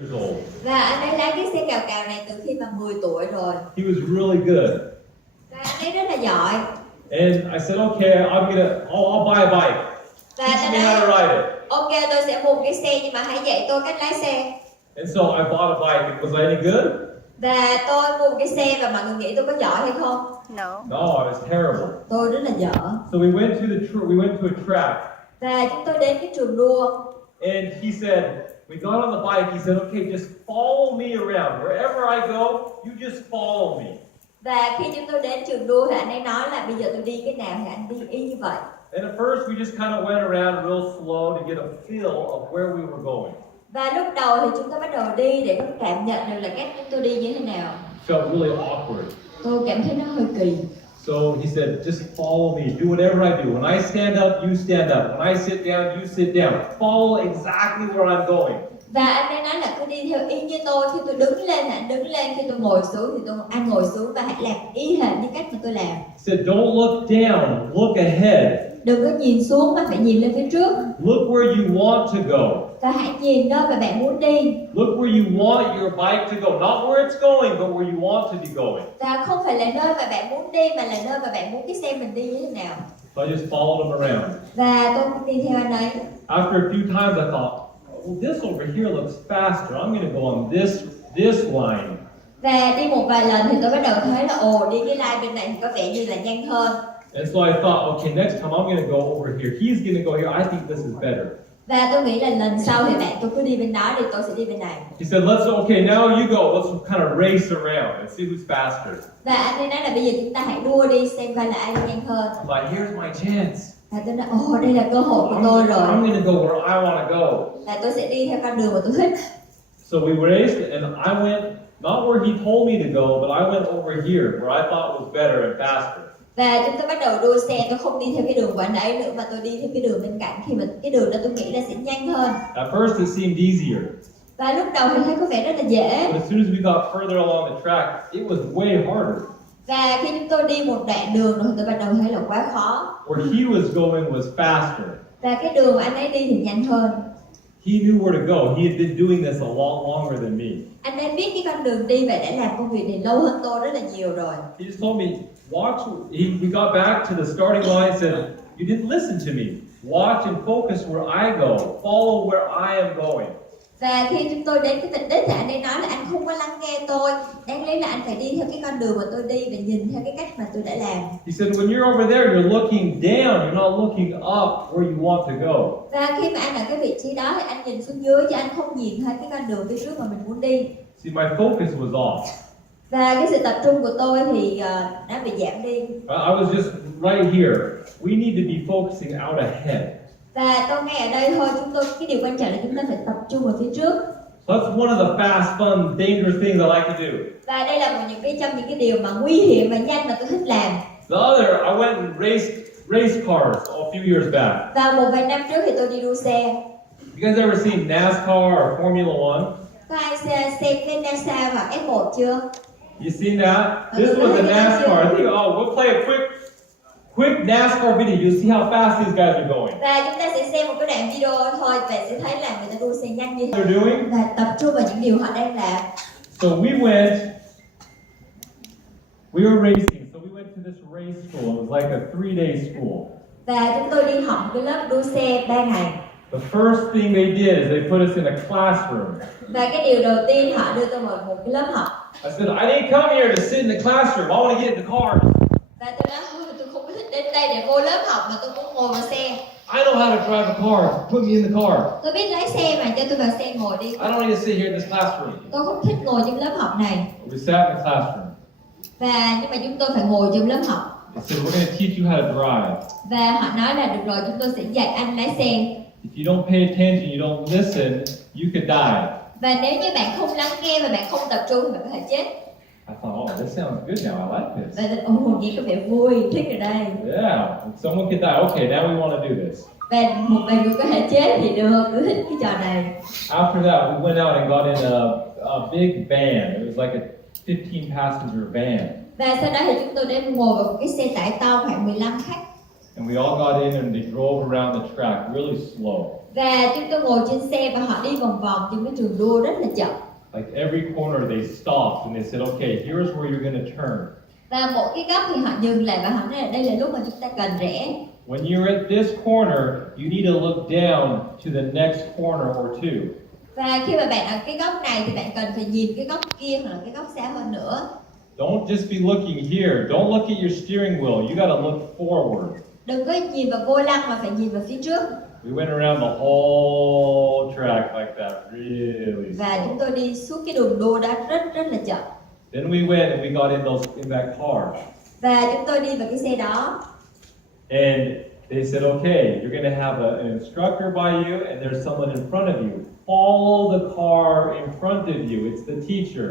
years old. Và anh ấy lái cái xe cào cào này từ khi mà 10 tuổi rồi. He was really good. Và anh ấy rất là giỏi. And I said, okay, I'll buy a bike. Và Teach anh me how to ấy, ride it. ok, tôi sẽ mua một cái xe nhưng mà hãy dạy tôi cách lái xe. And so I bought a bike. Was I any good? Và tôi mua một cái xe và mọi người nghĩ tôi có giỏi hay không? No. No, I was terrible. Tôi rất là dở. So we went to a track. Và chúng tôi đến cái trường đua. And he said, we got on the bike. He said, okay, just follow me around. Wherever I go, you just follow me. Và khi chúng tôi đến trường đua thì anh ấy nói là bây giờ tôi đi cái nào thì anh đi y như vậy. And at first, we just kind of went around real slow to get a feel of where we were going. Và lúc đầu thì chúng tôi bắt đầu đi để cảm nhận được là cách chúng tôi đi như thế nào. Felt really awkward. Tôi cảm thấy nó hơi kỳ. So he said, just follow me. Do whatever I do. When I stand up, you stand up. When I sit down, you sit down. Follow exactly where I'm going. Và anh ấy nói là cứ đi theo y như tôi. Khi tôi đứng lên thì anh đứng lên. Khi tôi ngồi xuống thì anh ngồi xuống. Và hãy làm y hệt như cách mà tôi làm. He said, don't look down. Look ahead. Đừng có nhìn xuống mà phải nhìn lên phía trước. Look where you want to go. Và hãy nhìn nơi mà bạn muốn đi. Look where you want your bike to go. Not where it's going, but where you want to be going. Và không phải là nơi mà bạn muốn đi mà là nơi mà bạn muốn cái xe mình đi như thế nào. So I just followed him around. Và tôi cũng đi theo anh ấy. After a few times, I thought, well, this over here looks faster. I'm going to go on this line. Và đi một vài lần thì tôi bắt đầu thấy là đi cái line bên này thì có vẻ như là nhanh hơn. And so I thought, okay, next time I'm going to go over here. He's going to go here. I think this is better. Và tôi nghĩ là lần sau thì bạn tôi cứ đi bên đó thì tôi sẽ đi bên này. He said, okay, now you go. Let's kind of race around and see who's faster. Và anh ấy nói là bây giờ chúng ta hãy đua đi xem coi là ai đi nhanh hơn. I'm like, here's my chance. Và tôi nói, đây là cơ hội của tôi rồi. I'm going to go where I want to go. Và tôi sẽ đi theo con đường mà tôi thích. So we raced, and I went, not where he told me to go, but I went over here, where I thought was better and faster. Và chúng tôi bắt đầu đua xe, tôi không đi theo cái đường của anh ấy nữa mà tôi đi theo cái đường bên cạnh khi mà cái đường đó tôi nghĩ là sẽ nhanh hơn. At first it seemed easier. Và lúc đầu thì thấy có vẻ rất là dễ. But as soon as we got further along the track, it was way harder. Và khi chúng tôi đi một đoạn đường rồi tôi bắt đầu thấy là quá khó. Where he was going was faster. Và cái đường mà anh ấy đi thì nhanh hơn. He knew where to go. He had been doing this a lot longer than me. Anh ấy biết cái con đường đi và đã làm công việc này lâu hơn tôi rất là nhiều rồi. He just told me, watch. He got back to the starting line and said, you didn't listen to me. Watch and focus where I go. Follow where I am going. Và khi chúng tôi đến cái vạch đích thì anh ấy nói là anh không có lắng nghe tôi. Đáng lý là anh phải đi theo cái con đường mà tôi đi và nhìn theo cái cách mà tôi đã làm. He said, when you're over there, you're looking down. You're not looking up where you want to go. Và khi mà anh ở cái vị trí đó thì anh nhìn xuống dưới chứ anh không nhìn thấy cái con đường phía trước mà mình muốn đi. See, my focus was off. Và cái sự tập trung của tôi thì đã bị giảm đi. I was just right here. We need to be focusing out ahead. Và tôi ngay ở đây thôi, cái điều quan trọng là chúng ta phải tập trung vào phía trước. So that's one of the fast, fun, dangerous things I like to do. Và đây là trong những cái điều mà nguy hiểm và nhanh mà tôi thích làm. The other, I went and raced cars a few years back. Và một vài năm trước thì tôi đi đua xe. You guys ever seen NASCAR or Formula One? Có ai xem cái NASA hoặc F1 chưa? You seen that? This was a NASCAR. I think, we'll play a quick NASCAR video. You'll see how fast these guys are going. Và chúng ta sẽ xem một cái đoạn video thôi và sẽ thấy là người ta đua xe nhanh như thế. They're doing? Và tập trung vào những điều họ đang làm. So we were racing. So we went to this race school. It was like a 3-day school. Và chúng tôi đi học cái lớp đua xe 3 ngày. The first thing they did is they put us in a classroom. Và cái điều đầu tiên họ đưa tôi vào một cái lớp học. I said, I didn't come here to sit in the classroom. I want to get in the car. Và tôi nói tôi không có thích đến đây để vô lớp học mà tôi muốn ngồi vào xe. I know how to drive a car. Put me in the car. Tôi biết lái xe mà cho tôi vào xe ngồi đi. I don't need to sit here in this classroom. Tôi không thích ngồi trong lớp học này. We sat in the classroom. Nhưng mà chúng tôi phải ngồi trong lớp học. They said, we're going to teach you how to drive. Và họ nói là được rồi, chúng tôi sẽ dạy anh lái xe. If you don't pay attention, you don't listen, you could die. Và nếu như bạn không lắng nghe và bạn không tập trung thì bạn có thể chết. I thought, this sounds good now. I like this. Và nghe có vẻ vui, thích ở đây. Yeah, someone could die. Okay, now we want to do this. Và một vài người có thể chết thì được, cứ thích cái trò này. After that, we went out and got in a big van. It was like a 15-passenger van. Và sau đó thì chúng tôi đến ngồi vào một cái xe tải to khoảng 15 khách. And we all got in and they drove around the track really slow. Và chúng tôi ngồi trên xe và họ đi vòng vòng trên cái trường đua rất là chậm. Like every corner they stopped and they said, okay, here's where you're going to turn. Và mỗi cái góc thì họ dừng lại và họ nói là đây là lúc mà chúng ta cần rẽ. When you're at this corner, you need to look down to the next corner or two. Và khi mà bạn ở cái góc này thì bạn cần phải nhìn cái góc kia hoặc là cái góc xa hơn nữa. Don't just be looking here. Don't look at your steering wheel. You got to look forward. Đừng có nhìn vào vô lăng mà phải nhìn vào phía trước. We went around the whole track like that, really Và slow. chúng tôi đi suốt cái đường đua đó rất là chậm. Then we went and we got in that car. Và chúng tôi đi vào cái xe đó. And they said, okay, you're going to have an instructor by you and there's someone in front of you. Follow the car in front of you. It's the teacher.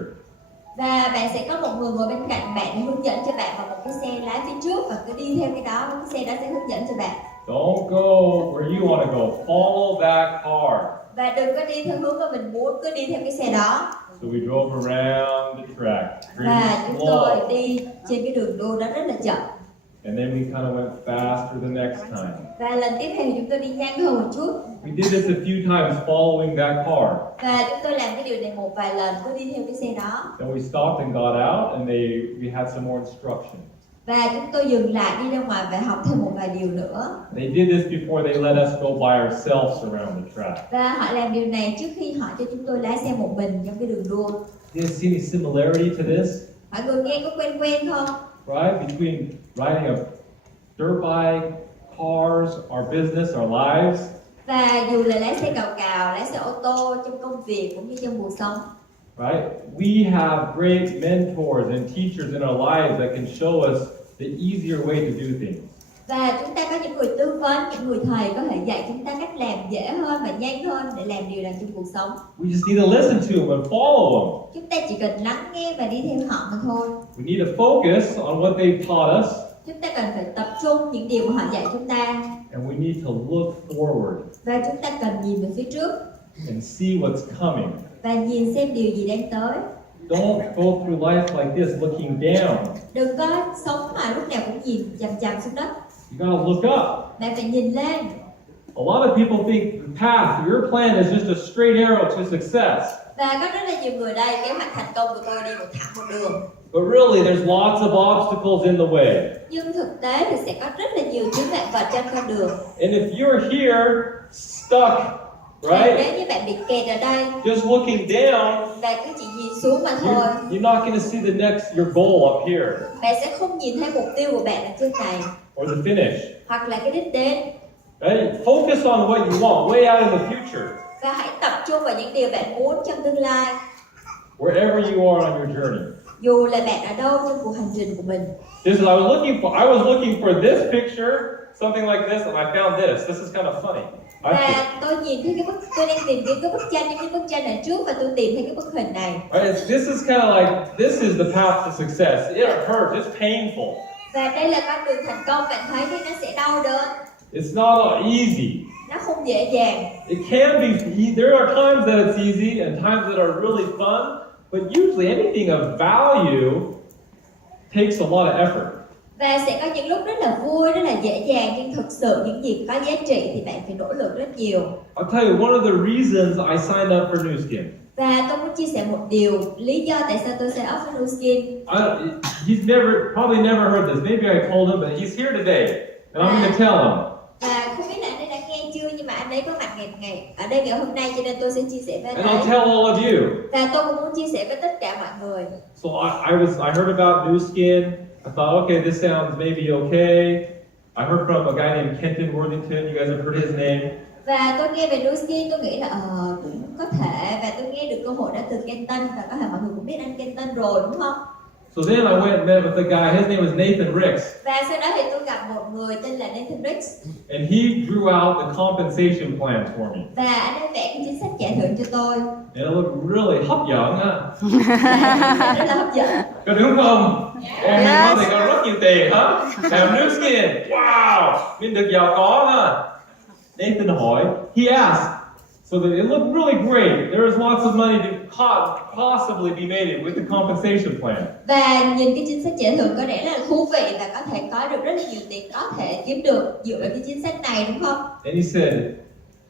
Và bạn sẽ có một người ngồi bên cạnh bạn để hướng dẫn cho bạn vào một cái xe lái phía trước và cứ đi theo cái đó, cái xe đó sẽ hướng dẫn cho bạn. Don't go where you want to go. Follow that car. Và đừng có đi theo hướng mà mình muốn, cứ đi theo cái xe đó. So we drove around the track. Và Pretty chúng tôi slow. đi trên cái đường đua đó rất là chậm. And then we kind of went faster the next time. Và lần tiếp theo thì chúng tôi đi nhanh hơn một chút. We did this a few times following that car. Và chúng tôi làm cái điều này một vài lần, cứ đi theo cái xe đó. Then we stopped and got out and we had some more instruction. Và chúng tôi dừng lại đi ra ngoài và học thêm một vài điều nữa. They did this before they let us go by ourselves around the track. Và họ làm điều này trước khi họ cho chúng tôi lái xe một mình trong cái đường đua. Do you see any similarity to this? Mọi người nghe có quen không? Right? Between riding a dirt bike, cars, our business, our lives. Và dù là lái xe cào, lái xe ô tô trong công việc cũng như trong cuộc sống. Right? We have great mentors and teachers in our lives that can show us the easier way to do things. Và chúng ta có những người tư vấn, những người thầy có thể dạy chúng ta cách làm dễ hơn và nhanh hơn để làm điều này trong cuộc sống. We just need to listen to them and follow them. Chúng ta chỉ cần lắng nghe và đi theo họ mà thôi. We need to focus on what they've taught us. Chúng ta cần phải tập trung những điều mà họ dạy chúng ta. And we need to look forward Và chúng ta cần nhìn về phía trước and see what's coming. và nhìn xem điều gì đang tới. Don't go through life like this, looking down. Đừng có sống mà lúc nào cũng nhìn chằm chằm xuống đất. You gotta look up. Bạn phải nhìn lên. A lot of people think the path, your plan is just a straight arrow to success. Và có rất là nhiều người đây, kế hoạch thành công của tôi đi một thẳng một đường. But really, there's lots of obstacles in the way. Nhưng thực tế thì sẽ có rất là nhiều chướng ngại vật trên con đường. And if you're here, stuck, Và right? nếu như bạn bị kẹt ở đây Just looking down, và cứ chỉ nhìn xuống mà thôi, you're not going to see the next, your goal up here, bạn sẽ không nhìn thấy mục tiêu của bạn ở trên này or the finish. hoặc là cái đích đến. Right? Focus on what you want, way out in the future, Và hãy tập trung vào những điều bạn muốn trong tương lai, wherever you are on your journey. dù là bạn ở đâu trong cuộc hành trình của mình. I was looking for this picture, something like this, and I found this. This is kind of funny. Và tôi nhìn thấy tôi đang tìm kiếm cái bức tranh, những cái bức tranh ở trước và tôi tìm thấy cái bức hình này. Right? This is kind of like, this is the path to success. It hurts, it's painful. Và đây là con đường thành công, bạn thấy thì nó sẽ đau đớn. It's not easy. Nó không dễ dàng. It can be, there are times that it's easy and times that are really fun, but usually anything of value takes a lot of effort. Và sẽ có những lúc rất là vui, rất là dễ dàng, nhưng thực sự những gì có giá trị thì bạn phải nỗ lực rất nhiều. I'll tell you, one of the reasons I signed up for New Skin. Và tôi muốn chia sẻ một điều, lý do tại sao tôi sign up với New Skin. He's probably never heard this. Maybe I told him, but he's here today, and I'm going to tell him. Và không biết là anh ấy đã nghe chưa, nhưng mà anh ấy có mặt ngày ở đây ngày hôm nay, cho nên tôi sẽ chia sẻ với anh And I'll ấy. tell all of you. Và tôi cũng muốn chia sẻ với tất cả mọi người. So I heard about New Skin. I thought, okay, this sounds maybe okay. I heard from a guy named Kenton Worthington. You guys have heard his name. Và tôi nghe về New Skin, tôi nghĩ là cũng có thể. Và tôi nghe được cơ hội đã từ Kenton, và có thể mọi người cũng biết anh Kenton rồi, đúng không? So then I went and met with the guy. His name was Nathan Ricks. Và sau đó thì tôi gặp một người tên là Nathan Ricks. And he drew out the compensation plans for me. Và anh ấy vẽ cái chính sách trả thưởng cho tôi. And it looked really hấp dẫn, huh? Rất là hấp dẫn. Có đúng không? Em có thể có rất nhiều tiền, hả? Làm New Skin. Wow! Mình được giàu có, hả? Nathan hỏi, he asked, so that it looked really great. There was lots of money to possibly be made with the compensation plan. Và nhìn cái chính sách giải thưởng có vẻ rất là thú vị và có thể có được rất là nhiều tiền có thể kiếm được dựa vào cái chính sách này, đúng không? And he said,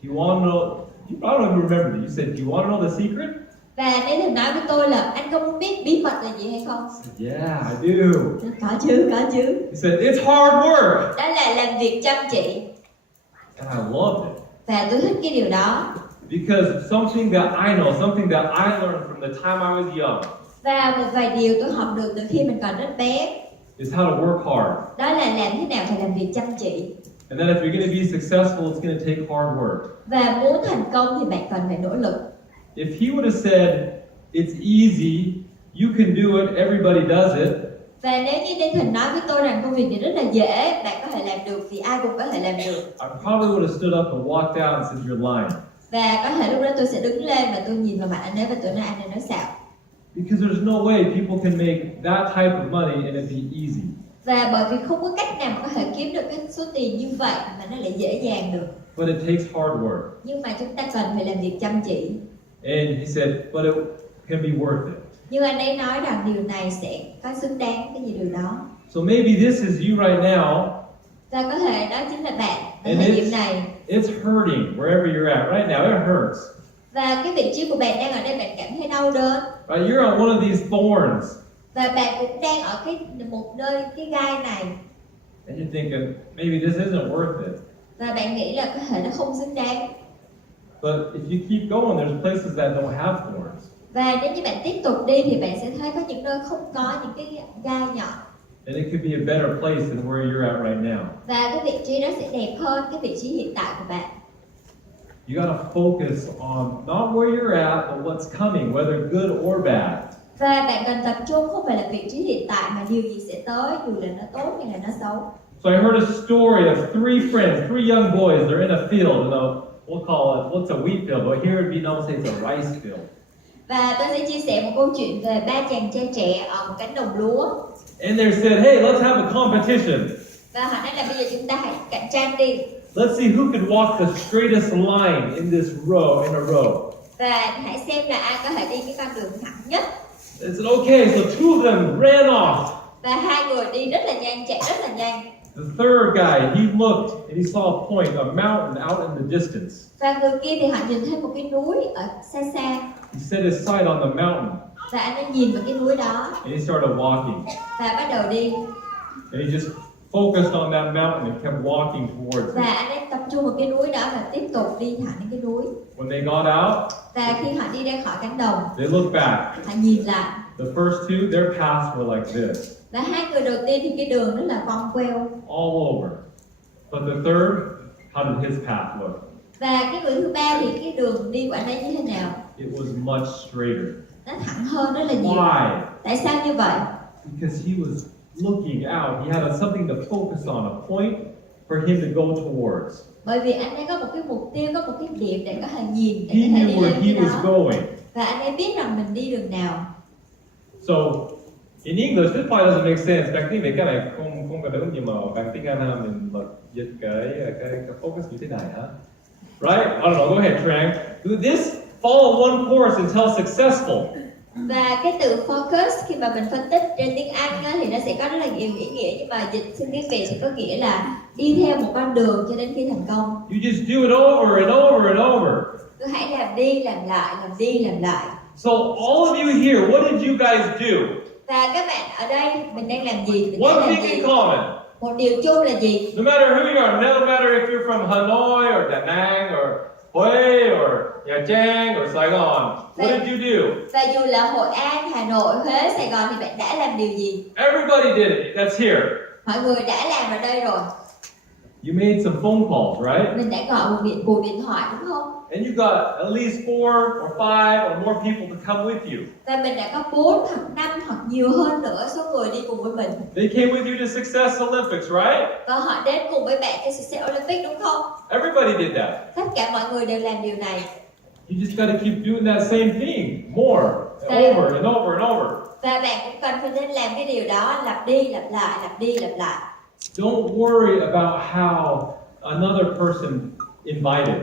"Do you want to know?" I don't even remember. You said, "Do you want to know the secret?" Và nếu thầy nói với tôi là anh có muốn biết bí mật là gì hay không? I said, "Yeah, I do." Có chứ. He said, "It's hard work." Đó là làm việc chăm chỉ. And I loved it. Và tôi thích cái điều đó. Because something that I know, something that I learned from the time I was young, Và một vài điều tôi học được từ khi mình còn rất bé, is how to work hard. đó là làm thế nào phải làm việc chăm chỉ. And that if you're going to be successful, it's going to take hard work. Và muốn thành công thì bạn cần phải nỗ lực. If he would have said, "It's easy, you can do it, everybody does it," Và nếu như Nathan nói với tôi rằng công việc này rất là dễ, bạn có thể làm được vì ai cũng có thể làm được. I probably would have stood up and walked out and said, "You're lying." Và có thể lúc đó tôi sẽ đứng lên và tôi nhìn vào mặt anh ấy và tôi nói anh ấy nói xạo. Because there's no way people can make that type of money and it be easy. Và bởi vì không có cách nào có thể kiếm được cái số tiền như vậy mà nó lại dễ dàng được. But it takes hard work. Nhưng mà chúng ta cần phải làm việc chăm chỉ. And he said, "But it can be worth it." Nhưng anh ấy nói rằng điều này sẽ có xứng đáng cái gì điều đó. So maybe this is you right now. Và có thể đó chính là bạn ở And thời điểm này. it's hurting wherever you're at. Right now, it hurts. Và cái vị trí của bạn đang ở đây, bạn cảm thấy đau đớn. Right? You're on one of these thorns. Và bạn cũng đang ở một nơi cái gai này. And you're thinking, maybe this isn't worth it. Và bạn nghĩ là có thể nó không xứng đáng. But if you keep going, there's places that don't have thorns. Và nếu như bạn tiếp tục đi thì bạn sẽ thấy có những nơi không có những cái gai nhọn. And it could be a better place than where you're at right now. Và cái vị trí đó sẽ đẹp hơn cái vị trí hiện tại của bạn. You gotta focus on not where you're at, but what's coming, whether good or bad. Và bạn cần tập trung không phải là vị trí hiện tại mà điều gì sẽ tới, dù là nó tốt hay là nó xấu. So I heard a story of three young boys. They're in a field, we'll call it, what's a wheat field, but here in Vietnam we'll say it's a rice field. Và tôi sẽ chia sẻ một câu chuyện về ba chàng trai trẻ ở một cánh đồng lúa. And they said, "Hey, let's have a competition. Và họ nói là bây giờ chúng ta hãy cạnh tranh đi. Let's see who can walk the straightest line in this row, in a row." Và hãy xem là ai có thể đi cái con đường thẳng nhất. They said, "Okay," so two of them ran off. Và hai người đi rất là nhanh, chạy rất là nhanh. The third guy, he looked and he saw a point, a mountain out in the distance. Và người kia thì họ nhìn thấy một cái núi ở xa xa. He set his sight on the mountain Và anh ấy nhìn vào cái núi đó and he started walking. và bắt đầu đi. And he just focused on that mountain and kept walking towards Và it. anh ấy tập trung vào cái núi đó và tiếp tục đi thẳng đến cái núi. When they got out, Và khi họ đi ra khỏi cánh đồng, they looked back. họ nhìn lại. The first two, their paths were like this, Và hai người đầu tiên thì cái đường rất là cong queo. all over. But the third, how did his path look? Và cái người thứ ba thì cái đường đi của anh ấy như thế nào? It was much straighter. Nó thẳng hơn rất là nhiều. Why? Tại sao như vậy? Because he was looking out. He had something to focus on, a point for him to go towards. Bởi vì anh ấy có một cái mục tiêu, có một cái điểm để có thể nhìn, để He có thể knew đi where lên he cái was đó. going. Và anh ấy biết rằng mình đi đường nào. So, in English, this probably doesn't make sense. Càng tiếng Việt cái này không có đúng, nhưng mà càng tiếng Anh mình dịch cái focus như thế này hả? Right? I don't know. Go ahead, Trang. This follow one course until successful. Và cái từ focus khi mà mình phân tích trên tiếng Anh á, thì nó sẽ có rất là nhiều ý nghĩa, nhưng mà dịch sang tiếng Việt sẽ có nghĩa là đi theo một con đường cho đến khi thành công. You just do it over and over and over. Cứ hãy làm đi làm lại, làm đi làm lại. So all of you here, what did you guys do? Và các bạn ở đây mình đang làm gì? Mình đang One làm thing gì? in common. Một điều chung là gì? No matter who you are, no matter if you're from Hanoi or Da Nang or Huế or Nha Trang or Saigon, what did you do? Và dù là Hội An, Hà Nội, Huế, Sài Gòn thì bạn đã làm điều gì? Everybody did it. That's here. Mọi người đã làm ở đây rồi. You made some phone calls, right? Mình đã gọi một cuộc điện thoại đúng không? And you got at least 4 or 5 or more people to come with you. Và mình đã có 4 hoặc 5 hoặc nhiều hơn nữa số người đi cùng với mình. They came with you to Success Olympics, right? Và họ đến cùng với bạn cho Success Olympic đúng không? Everybody did that. Tất cả mọi người đều làm điều này. You just got to keep doing that same thing more, Right. over and over and over. Và bạn cũng cần phải nên làm cái điều đó lặp đi lặp lại, lặp đi lặp lại. Don't worry about how another person invited,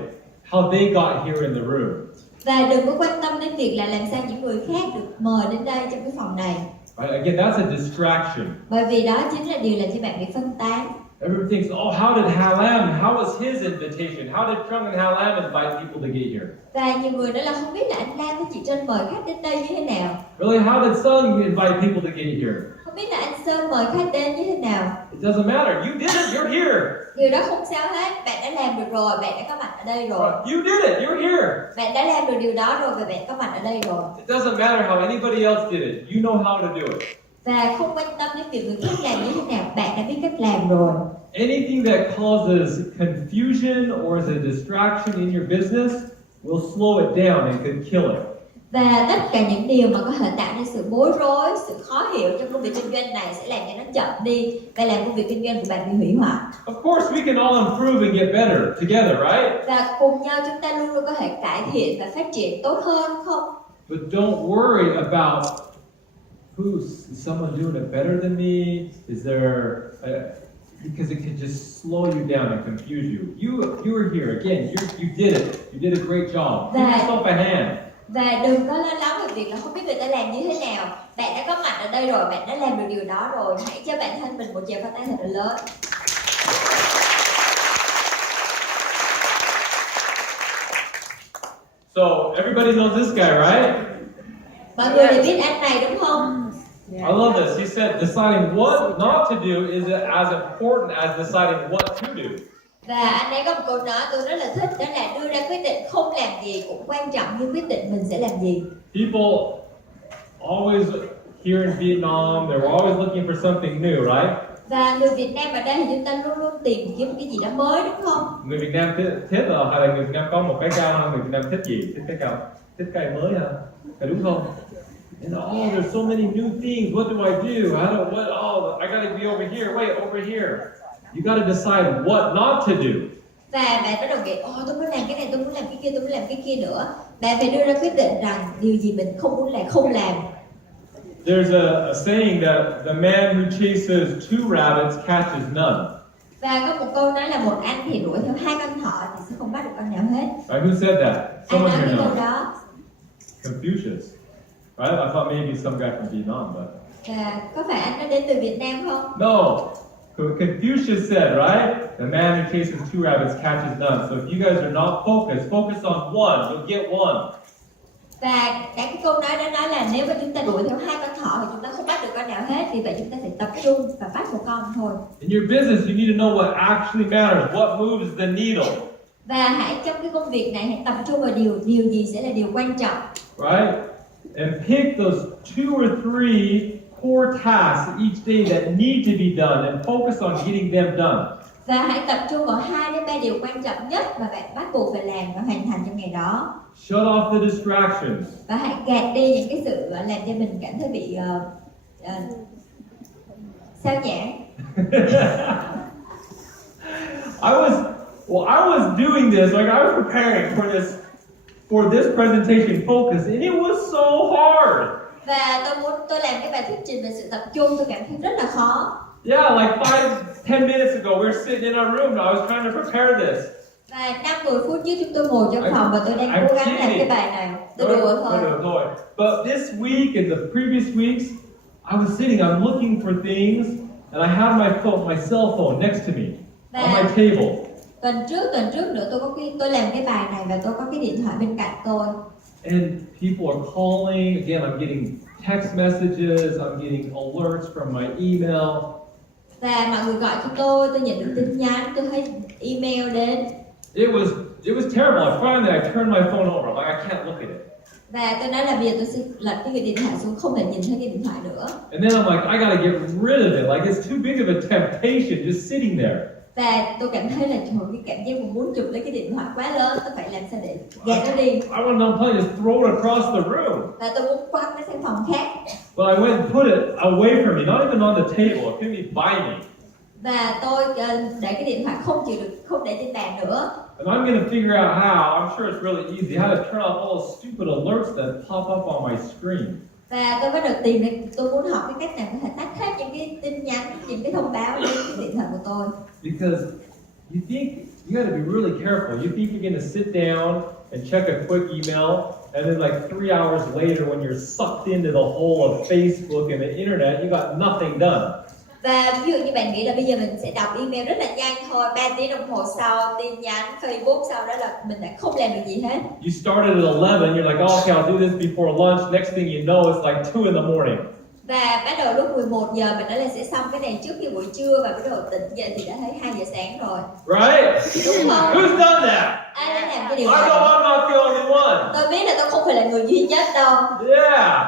how they got here in the room. Và đừng có quan tâm đến việc là làm sao những người khác được mời đến đây trong cái phòng này. Right? Again, that's a distraction. Bởi vì đó chính là điều làm cho bạn bị phân tán. Everyone thinks, oh, how did Halam, how was his invitation? How did Trung and Halam invite people to get here? Và nhiều người nói là không biết là anh Lam với chị Trân mời khách đến đây như thế nào. Really, how did Sung invite people to get here? Không biết là anh Sơn mời khách đến như thế nào. It doesn't matter. You did it. You're here. Điều đó không sao hết. Bạn đã làm được rồi. Bạn đã có mặt ở đây rồi. You did it. You're here. Bạn đã làm được điều đó rồi và bạn có mặt ở đây rồi. It doesn't matter how anybody else did it. You know how to do it. Và không quan tâm đến việc người khác làm như thế nào. Bạn đã biết cách làm rồi. Anything that causes confusion or is a distraction in your business will slow it down and could kill it. Và tất cả những điều mà có thể tạo nên sự bối rối, sự khó hiểu trong công việc kinh doanh này sẽ làm cho nó chậm đi và làm công việc kinh doanh của bạn bị hủy hoại. Of course, we can all improve and get better together, right? Và cùng nhau chúng ta luôn luôn có thể cải thiện và phát triển tốt hơn, không? But don't worry about is someone doing it better than me? Is there because it can just slow you down and confuse you. You were here again. You did it. You did a great job. Give yourself a hand. Và đừng có lo lắng về việc là không biết người ta làm như thế nào. Bạn đã có mặt ở đây rồi, bạn đã làm được điều đó rồi. Hãy cho bản thân mình một tràng pháo tay thật là lớn. So everybody knows this guy, right? Mọi người đều biết anh này đúng không? I love this. He said deciding what not to do is as important as deciding what to do. Và anh ấy có một câu nói tôi rất là thích, đó là đưa ra quyết định không làm gì cũng quan trọng như quyết định mình sẽ làm gì. People always here in Vietnam, they were always looking for something new, right? Và người Việt Nam ở đây thì chúng ta luôn luôn tìm kiếm cái gì đó mới đúng không? Người Việt Nam thích là hay là người Việt Nam có một cái cao hơn, người Việt Nam thích gì? Thích cái cao, thích cái mới ha? Phải đúng không? And there's so many new things. What do I do? I gotta be over here. Wait, over here. You gotta decide what not to do. Và bạn bắt đầu nghĩ, tôi muốn làm cái này, tôi muốn làm cái kia, tôi muốn làm cái kia nữa. Bạn phải đưa ra quyết định rằng điều gì mình không muốn làm, không làm. There's a saying that the man who chases two rabbits catches none. Và có một câu nói là một anh thì đuổi theo 2 con thỏ thì sẽ không bắt được con nào hết. Right? Who said that? Ai nói Someone here cái câu knows. đó? Confucius. Right? I thought maybe some guy from Vietnam, but Và có phải anh nó đến từ Việt Nam không? no. Confucius said, right? The man who chases two rabbits catches none. So if you guys are not focused, focus on one, you'll get one. Và cái câu nói đó nói là nếu mà chúng ta đuổi theo 2 con thỏ thì chúng ta không bắt được con nào hết, vì vậy chúng ta phải tập trung và bắt một con thôi. In your business, you need to know what actually matters, what moves the needle. Và hãy trong cái công việc này hãy tập trung vào điều gì sẽ là điều quan trọng. Right? And pick those 2 or 3 core tasks each day that need to be done and focus on getting them done. Và hãy tập trung vào 2 đến 3 điều quan trọng nhất mà bạn bắt buộc phải làm và hoàn thành trong ngày đó. Shut off the distractions. Và hãy gạt đi những cái sự làm cho mình cảm thấy bị sao nhãng. I was doing this, like I was preparing for this presentation focus, and it was so hard. Và tôi làm cái bài thuyết trình về sự tập trung, tôi cảm thấy rất là khó. Yeah, like 5-10 minutes ago, we were sitting in our room, and I was trying to prepare this. Và 5-10 phút trước chúng tôi ngồi trong phòng và tôi đang cố gắng làm cái bài này. Tôi đùa thôi. But this week and the previous weeks, I was sitting, I'm looking for things, and I had my cell phone next to me on my table. Tuần trước nữa tôi làm cái bài này và tôi có cái điện thoại bên cạnh tôi. And people are calling. Again, I'm getting text messages. I'm getting alerts from my email. Và mọi người gọi cho tôi nhận được tin nhắn, tôi thấy email đến. It was terrible. Finally, I turned my phone over. I'm like, I can't look at it. Và tôi nói là bây giờ tôi sẽ lật cái điện thoại xuống, không thể nhìn thấy cái điện thoại nữa. And then I'm like, I gotta get rid of it. Like it's too big of a temptation just sitting there. Và tôi cảm thấy là cái cảm giác muốn chụp lấy cái điện thoại quá lớn, tôi phải làm sao để gạt nó đi. I want to unplug it, just throw it across the room. Và tôi muốn quăng nó sang phòng khác. But I went and put it away from me, not even on the table. It couldn't be by me. Và tôi để cái điện thoại không để trên bàn nữa. And I'm going to figure out how. I'm sure it's really easy. How to turn off all those stupid alerts that pop up on my screen. Và tôi bắt đầu tìm được, tôi muốn học cái cách nào có thể tắt hết những cái tin nhắn, những cái thông báo lên cái điện thoại của tôi. Because you think you got to be really careful. You think you're going to sit down and check a quick email, and then like 3 hours later, when you're sucked into the whole of Facebook and the internet, you got nothing done. Và ví dụ như bạn nghĩ là bây giờ mình sẽ đọc email rất là nhanh thôi, 3 tiếng đồng hồ sau tin nhắn Facebook sau đó là mình đã không làm được gì hết. You started at 11, you're like, oh, okay, I'll do this before lunch. Next thing you know, it's like 2 in the morning. Và bắt đầu lúc 11 giờ mình nói là sẽ xong cái này trước khi buổi trưa, và bắt đầu tỉnh dậy thì đã thấy 2 giờ sáng rồi. Right? Đúng không? Who's done that? Ai đã làm cái điều I này? know I'm not the only one. Tôi biết là tôi không phải là người duy nhất đâu. Yeah.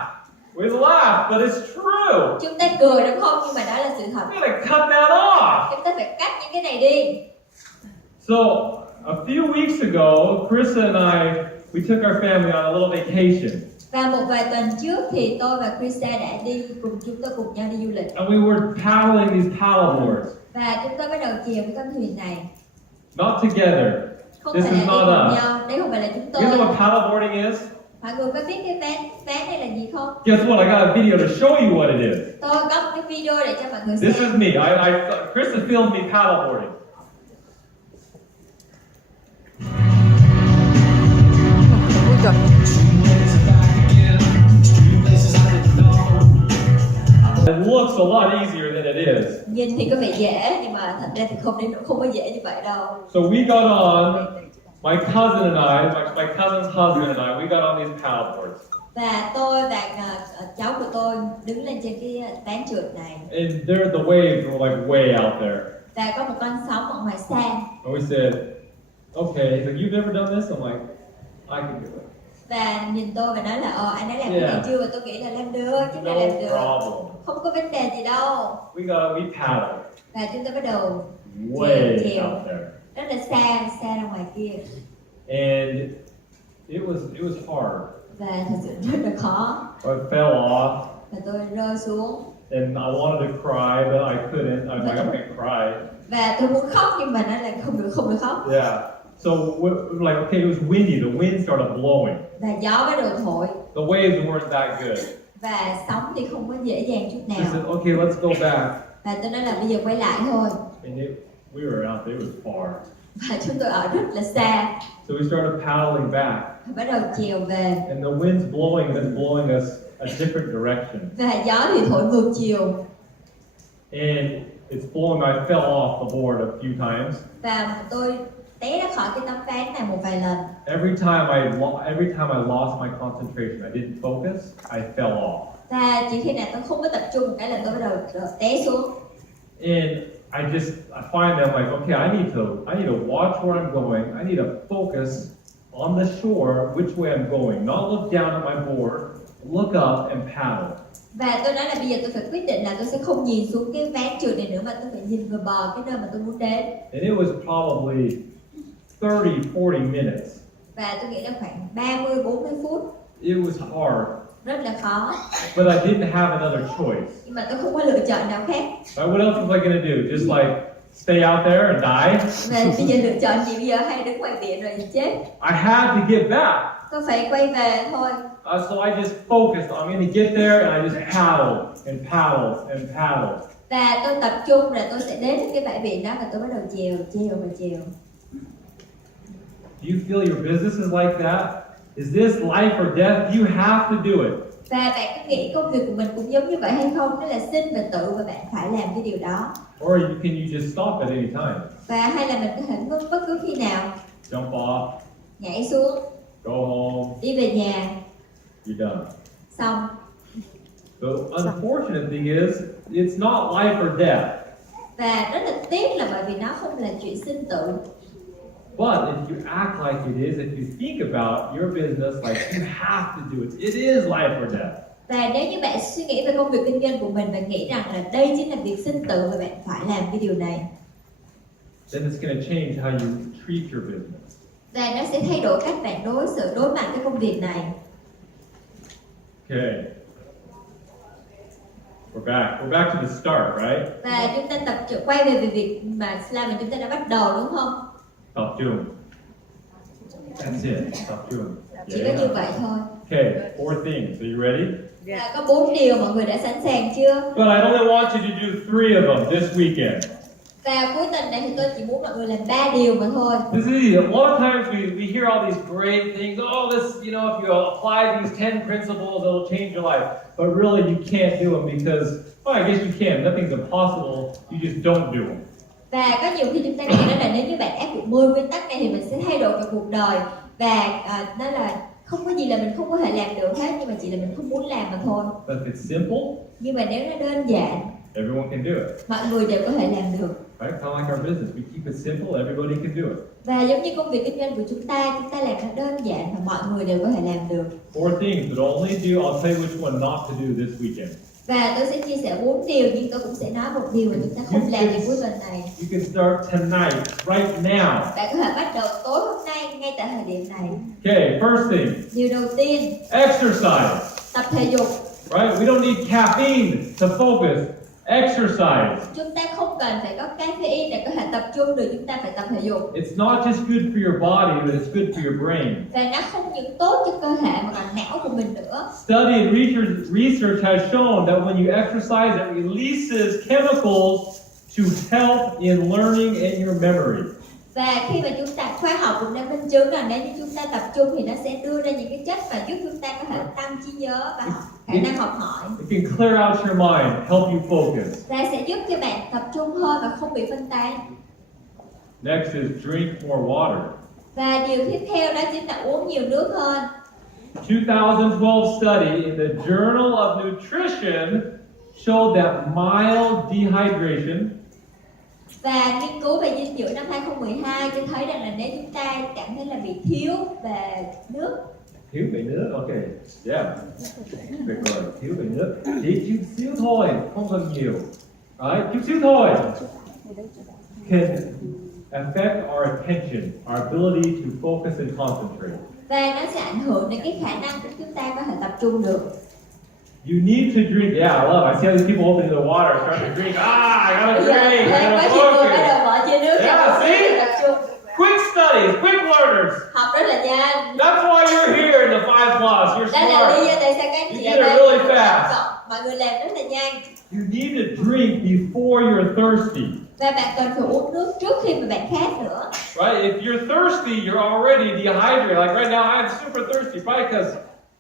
We laugh, but it's true. Chúng ta cười đúng không? Nhưng mà đó là sự thật. You gotta cut that off. Chúng ta phải cắt những cái này đi. So, a few weeks ago, Carissa and we took our family on a little vacation. Và một vài tuần trước thì tôi và Krista đã chúng tôi cùng nhau đi du lịch. And we were paddling these paddleboards. Và chúng tôi bắt đầu chèo cái con thuyền này. Not together. Không This phải is là đi not cùng us. nhau. Đây không phải là chúng You know tôi. what paddleboarding is? Mọi người có biết cái ván này là gì không? Guess what? I got a video to show you what it is. Tôi có một cái video để cho mọi người This xem. is me. Carissa filmed me paddleboarding. Ôi trời. It looks a lot easier than it is. Nhìn thì có vẻ dễ nhưng mà thật ra thì không có dễ như vậy đâu. So we got on, my cousin and I, my cousin's husband and I, we got on these paddleboards. Và tôi và cháu của tôi đứng lên trên cái ván trượt này. And there, the waves were like way out there. Và có một con sóng ở ngoài xa. And we said, okay, he's like, you've never done this? I'm like, I can do it. Và nhìn tôi và nói là anh đã làm cái Yeah. này chưa? Và tôi nghĩ là làm được, chúng ta No làm được. problem. Không có vấn đề gì đâu. We paddled Và chúng ta bắt đầu way chèo out there. rất là xa ra ngoài kia. And it was hard. Và thật sự rất là khó. I fell off. Và tôi rơi xuống. And I wanted to cry, but I couldn't. I was like, I can't cry. Và tôi muốn khóc nhưng mà nó lại không được khóc. Yeah. So like, okay, it was windy. The wind started blowing. Và gió bắt đầu thổi. The waves weren't that good. Và sóng thì không có dễ dàng chút I nào. said, okay, let's go back. Và tôi nói là bây giờ quay lại thôi. And we were out there. It was far. Và chúng tôi ở rất là xa. So we started paddling back. Và bắt đầu chèo về. And the wind's blowing us a different direction. Và gió thì thổi ngược chiều. And it's blowing. I fell off the board a few times. Và tôi té ra khỏi cái tấm ván này một vài lần. Every time I lost my concentration, I didn't focus, I fell off. Và chỉ khi nào tôi không có tập trung một cái là tôi bắt đầu té xuống. And I find that I'm like, okay, I need to watch where I'm going. I need to focus on the shore, which way I'm going. Not look down at my board, look up and paddle. Và tôi nói là bây giờ tôi phải quyết định là tôi sẽ không nhìn xuống cái ván trượt này nữa, mà tôi phải nhìn vào bờ cái nơi mà tôi muốn đến. And it was probably 30-40 minutes. Và tôi nghĩ là khoảng 30-40 phút. It was hard, Rất là khó. but I didn't have another choice. Nhưng mà tôi không có lựa chọn nào khác. What else was I gonna do? Just like stay out there and die? Và bây giờ lựa chọn gì bây giờ, hay đứng ngoài biển rồi chết? I had to get back. Tôi phải quay về thôi. So I just focused. I'm gonna get there, and I just paddle and paddle and paddle. Và tôi tập trung là tôi sẽ đến cái bãi biển đó và tôi bắt đầu chèo và chèo. Do you feel your business is like that? Is this life or death? You have to do it. Và bạn có nghĩ công việc của mình cũng giống như vậy hay không? Đó là sinh và tử và bạn phải làm cái điều đó. Or can you just stop at any time? Và hay là mình có thể ngưng bất cứ khi nào. Jump off, Nhảy xuống, go home, đi về nhà, you're done. xong. The unfortunate thing is, it's not life or death. Và rất là tiếc là bởi vì nó không là chuyện sinh tử. But if you act like it is, if you think about your business like you have to do it, it is life or death. Và nếu như bạn suy nghĩ về công việc kinh doanh của mình và nghĩ rằng là đây chính là việc sinh tử và bạn phải làm cái điều này, then it's going to change how you treat your business. và nó sẽ thay đổi cách bạn đối mặt với công việc này. Okay. We're back to the start, right? Và chúng ta quay về việc mà slide mà chúng ta đã bắt đầu, đúng không? Tập trung. That's it. Tập trung. Chỉ có như vậy thôi. Okay, 4 things. Are you ready? Và có 4 điều, mọi người đã sẵn sàng chưa? But I only want you to do 3 of them this weekend. Và cuối tuần này thì tôi chỉ muốn mọi người làm 3 điều mà thôi. This is easy. A lot of times we hear all these great things. Oh, this, you know, if you apply these 10 principles, it'll change your life. But really, you can't do them because, well, I guess you can. Nothing's impossible. You just don't do them. Và có nhiều khi chúng ta nghĩ đó là nếu như bạn áp dụng 10 nguyên tắc này thì mình sẽ thay đổi cả cuộc đời. Và đó là không có gì là mình không có thể làm được hết, nhưng mà chỉ là mình không muốn làm mà thôi. But if it's simple, Nhưng mà nếu nó đơn giản, everyone can do it. mọi người đều có thể làm được. Right? Kind of like our business. We keep it simple, everybody can do it. Và giống như công việc kinh doanh của chúng ta làm nó đơn giản và mọi người đều có thể làm được. 4 things, but only do, I'll tell you which one not to do this weekend. Và tôi sẽ chia sẻ 4 điều, nhưng tôi cũng sẽ nói một điều mà chúng ta không làm trong cuối tuần này. You can start tonight, right now. Bạn có thể bắt đầu tối hôm nay, ngay tại thời điểm này. Okay, first thing, Điều đầu tiên, exercise. tập thể dục. Right? We don't need caffeine to focus. Exercise. Chúng ta không cần phải có caffeine để có thể tập trung được, chúng ta phải tập thể dục. It's not just good for your body, but it's good for your brain. Và nó không những tốt cho cơ thể mà còn não của mình nữa. Study and research has shown that when you exercise, it releases chemicals to help in learning and your memory. Và khi mà chúng ta, khoa học cũng đã minh chứng rằng nếu như chúng ta tập trung thì nó sẽ đưa ra những cái chất và giúp chúng ta có thể tăng trí nhớ và khả năng học hỏi. It can clear out your mind, help you focus. Và sẽ giúp cho bạn tập trung hơn và không bị phân tán. Next is drink more water. Và điều tiếp theo đó chính là uống nhiều nước hơn. 2012 study in the Journal of Nutrition showed that mild dehydration. Và nghiên cứu về dinh dưỡng năm 2012 cho thấy rằng là nếu chúng ta cảm thấy là bị thiếu về nước. Thiếu về nước, ok, yeah. Tuyệt vời, thiếu về nước. Chỉ chút xíu thôi, không cần nhiều. Right? Chút xíu thôi. Can affect our attention, our ability to focus and concentrate. Và nó sẽ ảnh hưởng đến cái khả năng của chúng ta có thể tập trung được. You need to drink. Yeah, I love it. I see all these people opening the water, starting to drink. I gotta drink. I Quá gotta nhiều người bắt focus. đầu bỏ chai nước Yeah, ra see? tập trung. Quick studies, quick learners. Học rất là nhanh. That's why you're here in the 5 plus. You're Đây là lý smart. do tại sao các anh You chị did ở it đây really cũng fast. làm chậm. Mọi người làm rất là nhanh. You need to drink before you're thirsty. Và bạn cần phải uống nước trước khi mà bạn khát nữa. Right? If you're thirsty, you're already dehydrated. Like right now, I'm super thirsty, probably because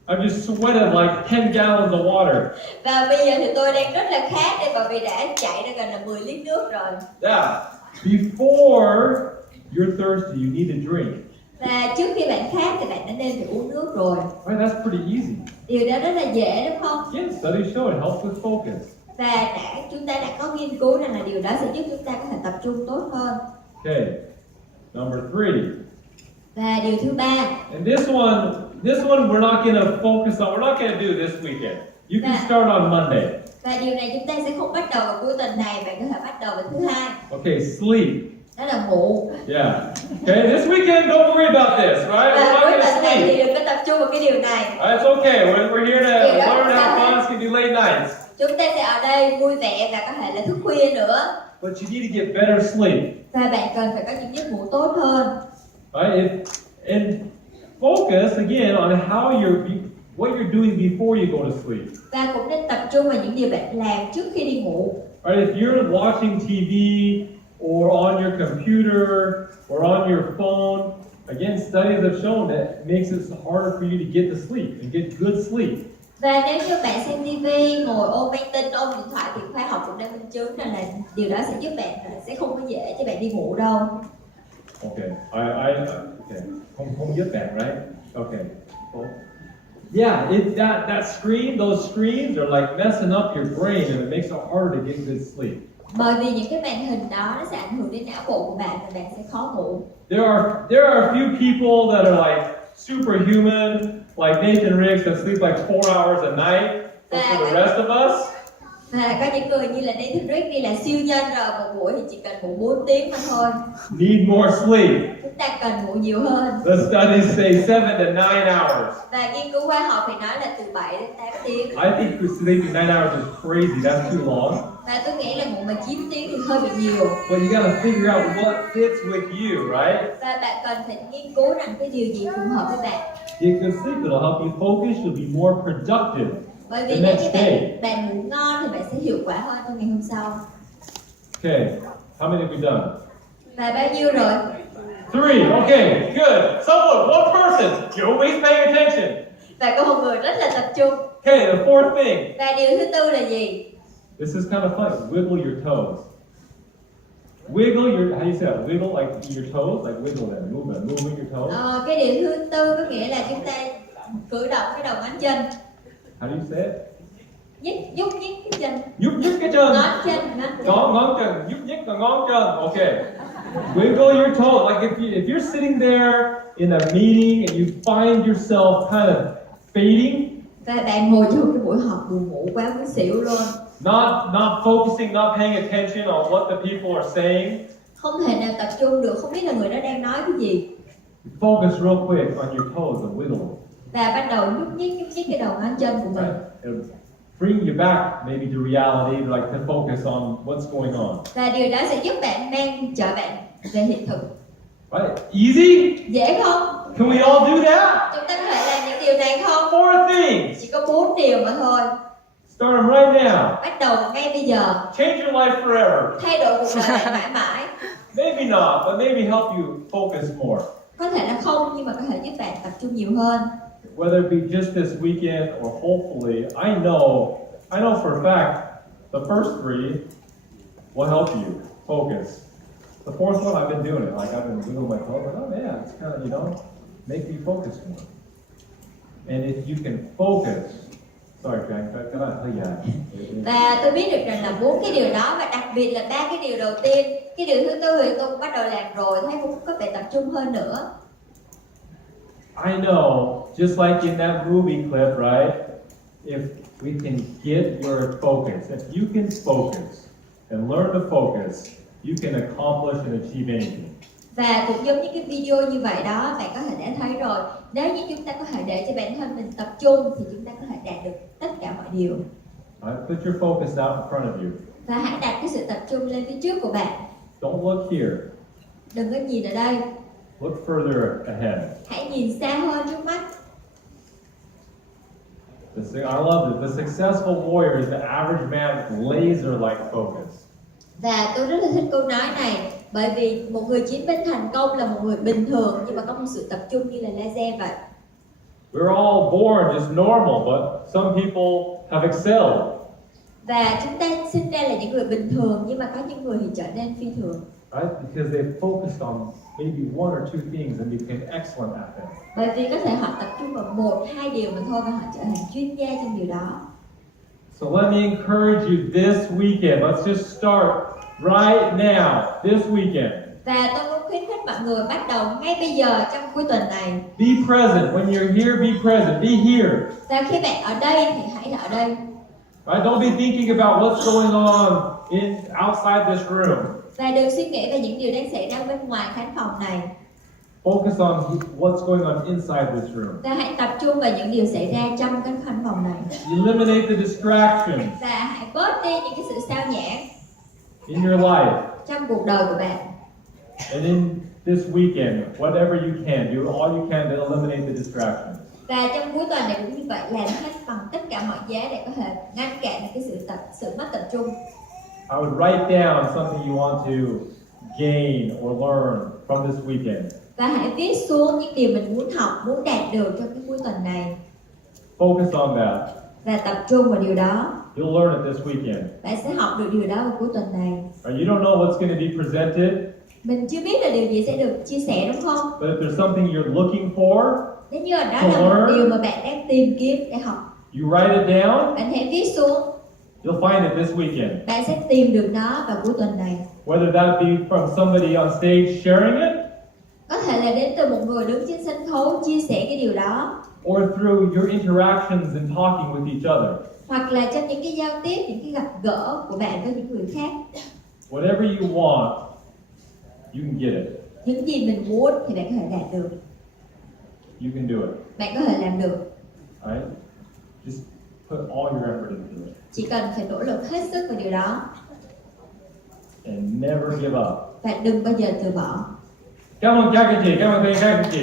I've just sweated like 10 gallons of water. Và bây giờ thì tôi đang rất là khát đây, bởi vì đã chạy ra gần là 10 lít nước rồi. Yeah. Before you're thirsty, you need to drink. Và trước khi bạn khát thì bạn đã nên phải uống nước rồi. Right? That's pretty easy. Điều đó rất là dễ đúng không? Again, studies show it helps with focus. Và chúng ta đã có nghiên cứu rằng là điều đó sẽ giúp chúng ta có thể tập trung tốt hơn. Okay. Number 3. Và điều thứ ba, And this one we're not going to focus on. We're not going to do this weekend. You can start on Monday. và điều này chúng ta sẽ không bắt đầu vào cuối tuần này, bạn có thể bắt đầu vào thứ hai. Okay, sleep. Đó là ngủ. Yeah. Okay, this weekend don't worry about this, right? We're Và not cuối going to tuần này sleep. thì đừng có tập trung vào cái điều này. It's okay. We're here to learn and have fun. It's going to be late nights. Chúng ta sẽ ở đây vui vẻ và có thể là thức khuya nữa. But you need to get better sleep. Và bạn cần phải có những giấc ngủ tốt hơn. Right? And focus again on what you're doing before you go to sleep. Và cũng nên tập trung vào những điều bạn làm trước khi đi ngủ. Right? If you're watching TV or on your computer or on your phone, again, studies have shown that it makes it harder for you to get to sleep and get good sleep. Và nếu như bạn xem TV, ngồi ôm máy tính, ôm điện thoại thì khoa học cũng đã minh chứng rằng là điều đó sẽ giúp bạn sẽ không có dễ cho bạn đi ngủ đâu. Okay, okay. Không giúp bạn, right? Okay. Well, yeah, that screen, those screens are like messing up your brain and it makes it harder to get good sleep. Bởi vì những cái màn hình đó nó sẽ ảnh hưởng đến não bộ của bạn và bạn sẽ khó ngủ. There are a few people that are like superhuman, like Nathan Riggs that sleep like 4 hours a night. But for the rest of us, Và có những người như là Nathan Riggs đi là siêu nhân rồi, một buổi thì chỉ cần ngủ 4 tiếng mà thôi. need more sleep. Chúng ta cần ngủ nhiều hơn. The studies say 7 to 9 hours. Và nghiên cứu khoa học thì nói là từ 7 đến 8 tiếng. I think sleeping 9 hours is crazy. That's too long. Và tôi nghĩ là ngủ mà 9 tiếng thì hơi bị nhiều. But you gotta figure out what fits with you, right? Và bạn cần phải nghiên cứu rằng cái điều gì phù hợp với bạn. Get good sleep. It'll help you focus. You'll be more productive. Bởi vì The nếu next như day. bạn ngủ ngon thì bạn sẽ hiệu quả hơn trong ngày hôm sau. Okay. How many have we done? Và bao nhiêu rồi? 3. Okay, good. Someone, one person, you're always paying attention. Và có một người rất là tập trung. Okay, the fourth thing. Và điều thứ tư là gì? This is kind of funny. Wiggle your toes. Wiggle your, how do you say that? Wiggle like your toes? Like wiggle them, moving your toes. Cái điều thứ tư có nghĩa là chúng ta cử động cái đầu ngón chân. How do you say it? Nhúc nhích cái chân. Nhúc nhích cái chân. Ngón chân. Ngón chân, nhúc nhích là ngón chân. Okay. Wiggle your toes. Like if you're sitting there in a meeting and you find yourself kind of fading. Và bạn ngồi trong cái buổi họp buồn ngủ quá muốn xỉu luôn. Not focusing, not paying attention on what the people are saying. Không thể nào tập trung được, không biết là người đó đang nói cái gì. Focus real quick on your toes and wiggle. Và bắt đầu nhúc nhích cái đầu ngón chân của mình. It'll bring you back maybe to reality, like to focus on what's going on. Và điều đó sẽ giúp bạn trở bạn về hiện thực. Right? Easy? Dễ không? Can we all do that? Chúng ta có thể làm những điều này không? 4 things. Chỉ có 4 điều mà thôi. Start them right now. Bắt đầu ngay bây giờ. Change your life forever. Thay đổi cuộc đời bạn mãi mãi. Maybe not, but maybe help you focus more. Có thể là không, nhưng mà có thể giúp bạn tập trung nhiều hơn. Whether it be just this weekend or hopefully, I know for a fact, the first 3 will help you focus. The fourth one, I've been doing it. Like I've been wiggling my toes. Like, oh yeah, it's kind of, make me focus more. And if you can focus, sorry, Frank, các bạn hơi dài. Và tôi biết được rằng là 4 cái điều đó, và đặc biệt là 3 cái điều đầu tiên. Cái điều thứ tư thì tôi cũng bắt đầu làm rồi, thấy cũng có vẻ tập trung hơn nữa. I know, just like in that movie clip, right? If we can get your focus, if you can focus and learn to focus, you can accomplish and achieve anything. Và cũng giống như cái video như vậy đó, bạn có thể đã thấy rồi. Nếu như chúng ta có thể để cho bản thân mình tập trung thì chúng ta có thể đạt được tất cả mọi điều. Put your focus out in front of you. Và hãy đặt cái sự tập trung lên phía trước của bạn. Don't look here. Đừng có nhìn ở đây. Look further ahead. Hãy nhìn xa hơn trước mắt. I love it. The successful warrior is the average man with laser-like focus. Và tôi rất là thích câu nói này, bởi vì một người chiến binh thành công là một người bình thường nhưng mà có một sự tập trung như là laser vậy. We're all born just normal, but some people have excelled. Và chúng ta sinh ra là những người bình thường, nhưng mà có những người thì trở nên phi thường. Right? Because they focused on maybe 1 or 2 things and became excellent at them. Bởi vì có thể họ tập trung vào 1, 2 điều mà thôi và họ trở thành chuyên gia trong điều đó. So let me encourage you this weekend. Let's just start right now, this weekend. Và tôi muốn khuyến khích mọi người bắt đầu ngay bây giờ trong cuối tuần này. Be present. When you're here, be present. Be here. Và khi bạn ở đây thì hãy ở đây. Right? Don't be thinking about what's going on outside this room. Và đừng suy nghĩ về những điều đang xảy ra bên ngoài khán phòng này. Focus on what's going on inside this room. Và hãy tập trung vào những điều xảy ra trong cái khán phòng này. Eliminate the distractions Và hãy bớt đi những cái sự sao nhãng in your life. trong cuộc đời của bạn. And in this weekend, whatever you can, do all you can to eliminate the distractions. Và trong cuối tuần này cũng như vậy, làm hết bằng tất cả mọi giá để có thể ngăn cản cái sự mất tập trung. I would write down something you want to gain or learn from this weekend. Và hãy viết xuống những điều mình muốn học, muốn đạt được trong cái cuối tuần này. Focus on that. Và tập trung vào điều đó. You'll learn it this weekend. Bạn sẽ học được điều đó vào cuối tuần này. You don't know what's going to be presented. Mình chưa biết là điều gì sẽ được chia sẻ, đúng không? But if there's something you're looking for, Nếu như đó là một điều mà bạn đang tìm kiếm để học, you write it down. bạn hãy viết xuống. You'll find it this weekend. Bạn sẽ tìm được nó vào cuối tuần này. Whether that be from somebody on stage sharing it, Có thể là đến từ một người đứng trên sân khấu chia sẻ cái điều đó, or through your interactions and talking with each other. hoặc là trong những cái giao tiếp, những cái gặp gỡ của bạn với những người khác. Whatever you want, you can get it. Những gì mình muốn thì bạn có thể đạt được. You can do it. Bạn có thể làm được. Right? Just put all your effort into it. Chỉ cần phải nỗ lực hết sức vào điều đó. And never give up. Và đừng bao giờ từ bỏ. Cảm ơn các anh chị, cảm ơn các anh chị.